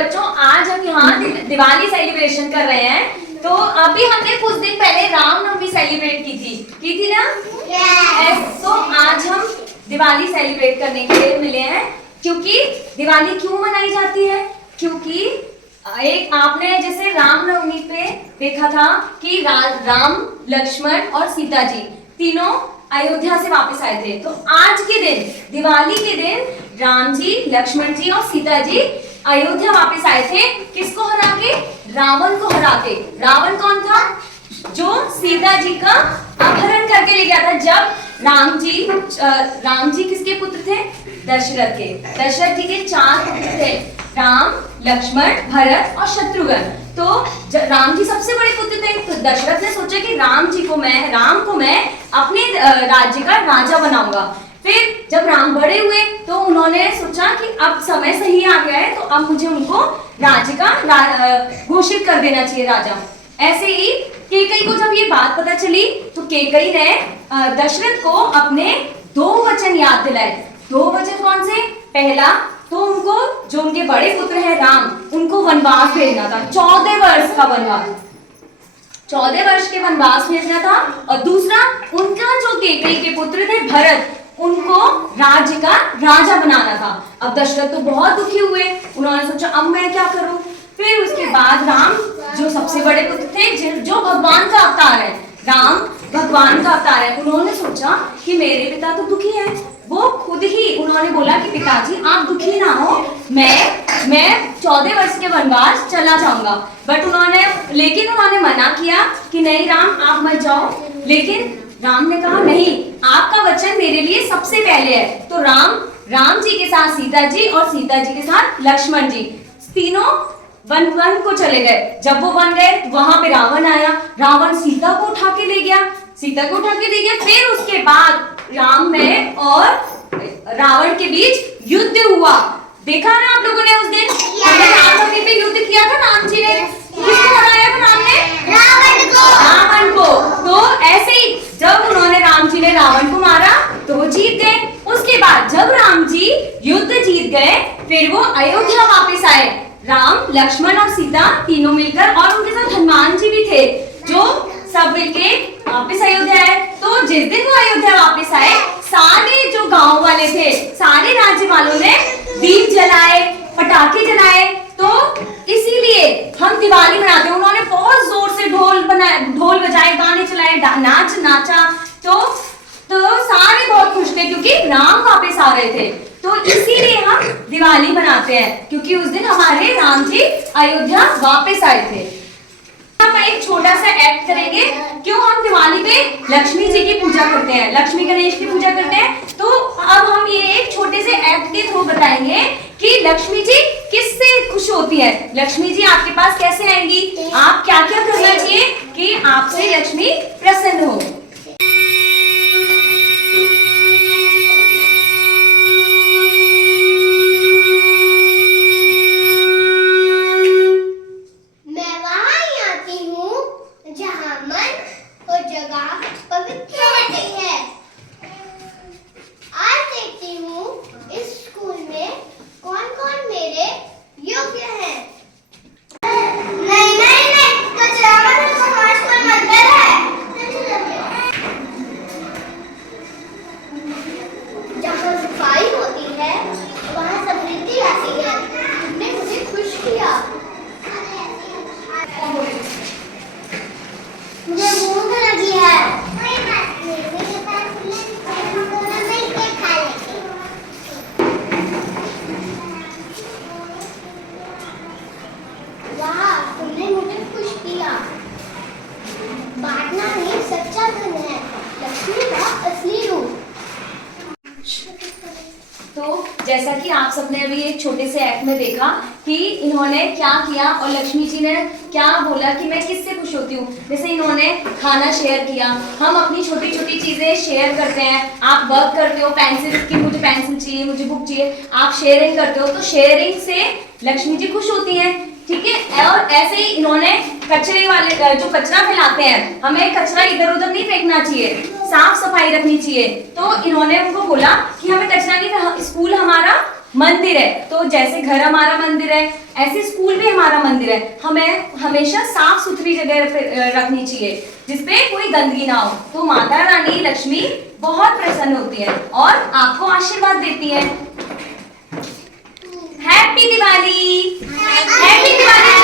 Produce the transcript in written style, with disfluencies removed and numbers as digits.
बच्चों आज हम यहाँ दिवाली सेलिब्रेशन कर रहे हैं। तो अभी हमने कुछ दिन पहले रामनवमी सेलिब्रेट की थी ना? तो आज हम दिवाली सेलिब्रेट करने के लिए मिले हैं। क्योंकि दिवाली क्यों मनाई जाती है? क्योंकि एक आपने जैसे रामनवमी पे देखा था कि राम, लक्ष्मण और सीता जी तीनों अयोध्या से वापस आए थे। तो आज के दिन, दिवाली के दिन, राम जी, लक्ष्मण जी और सीता जी अयोध्या वापस आए थे। किसको हरा के? रावण को हरा के। रावण कौन था? जो सीता जी का अपहरण करके ले गया था। जब राम जी किसके पुत्र थे? दशरथ के। दशरथ जी के 4 पुत्र थे, राम, लक्ष्मण, भरत और शत्रुघ्न। तो राम जी सबसे बड़े पुत्र थे। तो दशरथ ने सोचा कि राम को मैं अपने राज्य का राजा बनाऊंगा। फिर जब राम बड़े हुए तो उन्होंने सोचा कि अब समय सही आ गया है, तो अब मुझे उनको राज्य का घोषित कर देना चाहिए राजा। ऐसे ही कैकई को जब ये बात पता चली तो कैकई ने दशरथ को अपने 2 वचन याद दिलाए। 2 वचन कौन से? पहला तो उनको, जो उनके बड़े पुत्र हैं राम, उनको वनवास भेजना था, 14 वर्ष का वनवास, 14 वर्ष के वनवास भेजना था। और दूसरा, उनका जो कैकई के पुत्र थे भरत, उनको राज्य का राजा बनाना था। अब दशरथ तो बहुत दुखी हुए। उन्होंने सोचा अब मैं क्या करूं? फिर उसके बाद राम, जो सबसे बड़े पुत्र थे, जो भगवान का अवतार है, राम भगवान का अवतार है, उन्होंने सोचा कि मेरे पिता तो दुखी हैं। वो खुद ही उन्होंने बोला कि पिताजी आप दुखी ना हो, मैं 14 वर्ष के वनवास चला जाऊंगा। लेकिन उन्होंने मना किया कि नहीं राम आप मत जाओ। लेकिन राम ने कहा नहीं, आपका वचन मेरे लिए सबसे पहले है। तो राम जी के साथ सीता जी और सीता जी के साथ लक्ष्मण जी तीनों वन को चले गए। जब वो वन गए वहां पे रावण आया। रावण सीता को उठा के ले गया। फिर उसके बाद राम में और रावण के बीच युद्ध हुआ। देखा ना आप लोगों ने उस दिन रामनवमी पे युद्ध किया था। राम जी ने किसको हराया था? राम ने रावण को। तो ऐसे ही जब राम जी ने रावण को मारा तो वो जीत गए। उसके बाद जब राम जी युद्ध जीत गए, फिर वो अयोध्या वापस आए। राम, लक्ष्मण और सीता तीनों मिलकर, और उनके साथ हनुमान जी भी थे, जो सब मिलके वापस अयोध्या आए। तो जिस दिन वो अयोध्या वापस आए, सारे जो गांव वाले थे, सारे राज्य वालों ने दीप जलाए, पटाखे जलाए। तो इसीलिए हम दिवाली मनाते हैं। उन्होंने बहुत जोर से ढोल बजाए, गाने चलाए, नाचा। तो सारे बहुत खुश थे क्योंकि राम वापस आ रहे थे। तो इसीलिए हम दिवाली मनाते हैं, क्योंकि उस दिन हमारे राम जी अयोध्या वापस आए थे। हम एक छोटा सा एक्ट करेंगे। क्यों हम दिवाली पे लक्ष्मी जी की पूजा करते हैं, लक्ष्मी गणेश की पूजा करते हैं। तो अब हम ये एक छोटे से एक्ट के थ्रू बताएंगे कि लक्ष्मी जी किससे खुश होती है। लक्ष्मी जी आपके पास कैसे आएंगी, आप क्या क्या करना चाहिए कि आपसे लक्ष्मी प्रसन्न हो। तो जैसा कि आप सबने अभी एक छोटे से एक्ट में देखा कि इन्होंने क्या किया और लक्ष्मी जी ने क्या बोला कि मैं किससे खुश होती हूँ। जैसे इन्होंने खाना शेयर किया, हम अपनी छोटी छोटी चीजें शेयर करते हैं। आप वर्क करते हो पेंसिल की, मुझे पेंसिल चाहिए, मुझे बुक चाहिए, आप शेयरिंग करते हो, तो शेयरिंग से लक्ष्मी जी खुश होती हैं। ठीक है। और ऐसे ही इन्होंने कचरे वाले जो कचरा फैलाते हैं, हमें कचरा इधर उधर नहीं फेंकना चाहिए, साफ सफाई रखनी चाहिए। तो इन्होंने उनको बोला कि हमें कचरा नहीं, स्कूल हमारा मंदिर है, तो जैसे घर हमारा मंदिर है ऐसे स्कूल भी हमारा मंदिर है। हमें हमेशा साफ सुथरी जगह रखनी चाहिए जिसपे कोई गंदगी ना हो। तो माता रानी लक्ष्मी बहुत प्रसन्न होती है और आपको आशीर्वाद देती है। Happy Diwali, happy Diwali.